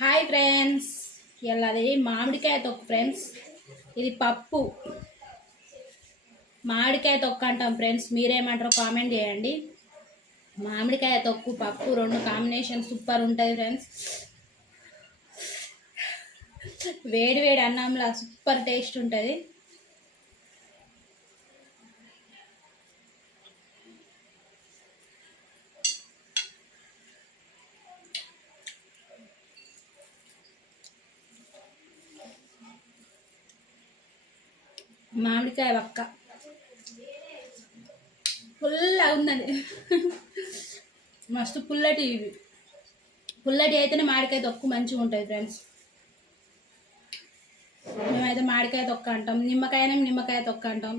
Hi friends, అది మామిడికాయ తొక్కు ఫ్రెండ్స్. ఇది పప్పు మామిడికాయ తొక్కు అంటాం ఫ్రెండ్స్. మీరేమంటారో కామెంట్ చేయండి. మామిడికాయ తొక్కు పప్పు రెండు కాంబినేషన్ సూపర్ ఉంటుంది ఫ్రెండ్స్. వేడి వేడి అన్నంలా సూపర్ టేస్ట్ ఉంటుంది. మామిడికాయ వక్క పుల్లగా ఉందండి. మస్తు పుల్లటి అయితేనే మామిడికాయ తొక్కు మంచిగా ఉంటుంది ఫ్రెండ్స్. మేమైతే మామిడికాయ తొక్క అంటాం, నిమ్మకాయ తొక్క అంటాం.